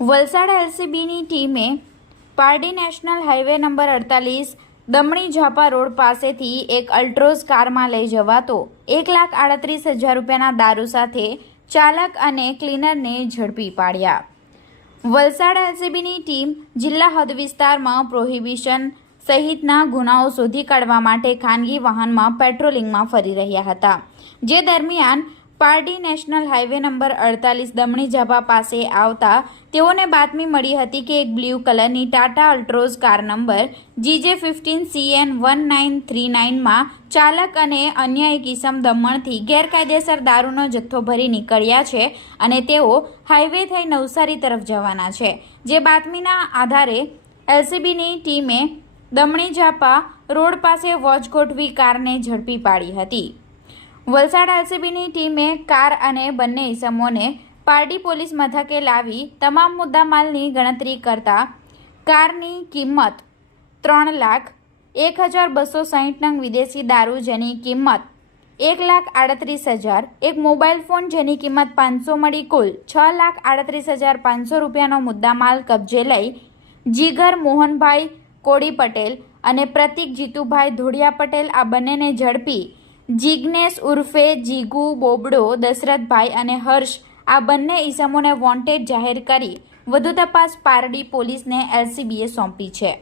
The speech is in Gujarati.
વલસાડ એલસીબીની ટીમે Pardi national highway number 48 દમણી ઝાપા road પાસેથી એક અલ્ટ્રોઝ કારમાં લઈ જવાતો 1,38,000 રૂપિયાના દારૂ સાથે ચાલક અને ક્લીનરને ઝડપી પાડ્યા। વલસાડ એલસીબીની ટીમ જિલ્લા હદ વિસ્તારમાં પ્રોહિબિશન સહિતના ગુનાઓ શોધી કાઢવા માટે ખાનગી વાહનમાં પેટ્રોલિંગમાં ફરી રહ્યા હતા, જે દરમિયાન પારડી નેશનલ હાઈવે નંબર 48 દમણી ઝાપા પાસે આવતા તેઓને બાતમી મળી હતી કે એક બ્લુ કલરની Tata Altroz car number GJ15CN1939 માં ચાલક અને અન્ય એક ઈસમ દમણથી ગેરકાયદેસર દારૂનો જથ્થો ભરી નીકળ્યા છે અને તેઓ હાઈવે થઈ નવસારી તરફ જવાના છે। જે બાતમીના આધારે એલસીબીની ટીમે દમણી ઝાપા રોડ પાસે વોચ ગોઠવી કારને ઝડપી પાડી હતી। વલસાડ એલસીબીની ટીમે કાર અને બંને ઈસમોને પારડી પોલીસ મથકે લાવી તમામ મુદ્દામાલની ગણતરી કરતા કારની કિંમત 3,01,260 નંગ વિદેશી દારૂ જેની કિંમત 1,38,000, એક મોબાઈલ ફોન જેની કિંમત 500 મળી કુલ 6,38,500 રૂપિયાનો મુદ્દામાલ કબજે લઈ જીગર મોહનભાઈ કોડી પટેલ અને પ્રતિક જીતુભાઈ ધોળિયા પટેલ આ બંનેને ઝડપી જિગ્નેશ ઉર્ફે જીગુ બોબડો દશરથભાઈ અને હર્ષ આ બંને ઈસમોને વોન્ટેડ જાહેર કરી વધુ તપાસ પારડી પોલીસને એલસીબીએ સોંપી છે।